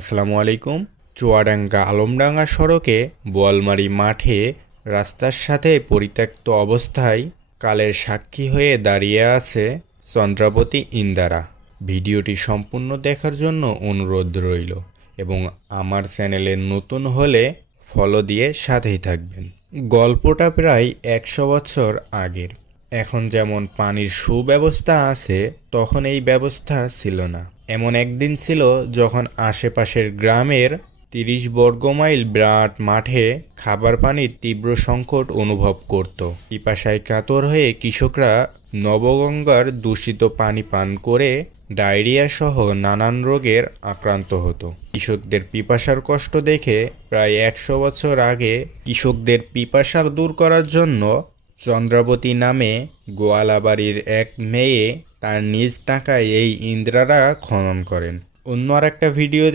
আসসালামু আলাইকুম। চুয়াডাঙ্গা আলমডাঙ্গা সড়কে বোয়ালমারি মাঠে রাস্তার সাথে পরিত্যক্ত অবস্থায় কালের সাক্ষী হয়ে দাঁড়িয়ে আছে চন্দ্রাবতী ইন্দারা। ভিডিওটি সম্পূর্ণ দেখার জন্য অনুরোধ রইল এবং আমার চ্যানেলে নতুন হলে ফলো দিয়ে সাথেই থাকবেন। গল্পটা প্রায় একশো বছর আগের। এখন যেমন পানির সুব্যবস্থা আছে, তখন এই ব্যবস্থা ছিল না। এমন একদিন ছিল যখন আশেপাশের গ্রামের তিরিশ বর্গমাইল বিরাট মাঠে খাবার পানির তীব্র সংকট অনুভব করত। পিপাসায় কাতর হয়ে কৃষকরা নবগঙ্গার দূষিত পানি পান করে ডায়রিয়া সহ নানান রোগের আক্রান্ত হতো। কৃষকদের পিপাসার কষ্ট দেখে প্রায় একশো বছর আগে কৃষকদের পিপাসা দূর করার জন্য চন্দ্রাবতী নামে গোয়ালাবাড়ির এক মেয়ে তার নিজ টাকায় এই ইন্দ্রারা খনন করেন। অন্য আর একটা ভিডিও